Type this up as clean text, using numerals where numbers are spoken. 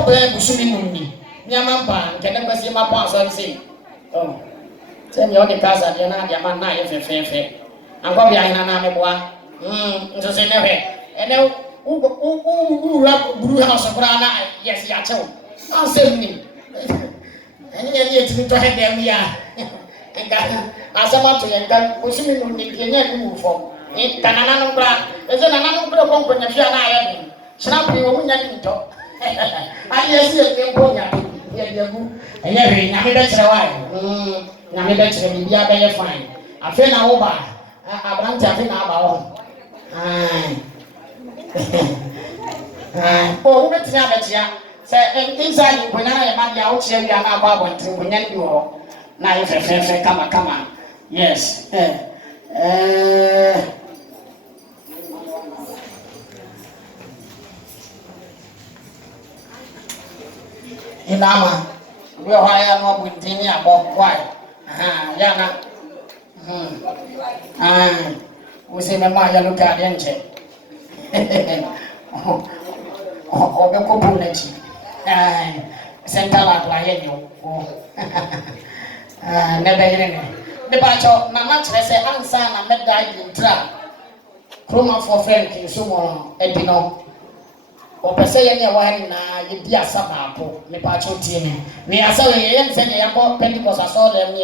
wo be busumi nuni nyama mpa nkene kwesi ma pa so se oh se mi o de casa de na dia ma na ye fe anko bia ina na me boa nso se ne hwe ene u rap buru house kura na yes ya chew na se ni ene ye ti to he dem ya enga asama to ye ngan busumi nuni kenye ku fo ni tanana no kura eze na na no kura ko nkonya fia na ya bi snap ni wo munya ni to ani esi e ko nya ye yegu enye hwe nya me be kire wa nya me be kire bia be ye fine afi na wo ba abrante afi na aba wo o wo beti na betia se inside nkonya ya ma dia wo kire bia na aba abontin nkonya ni wo na ye fe kama yes inama we haya no buntini abo kwai yana useme maya luka denje o be ko buleti sentala la yenyo ne be yire ne ba cho na ma kire se ansa na meda yintra kroma for friend kin so mo edino o pese ye ne wa ni na ye di asaba apo me pa cho tie ni me asa we ye nse ne yakọ Pentecost aso dem ni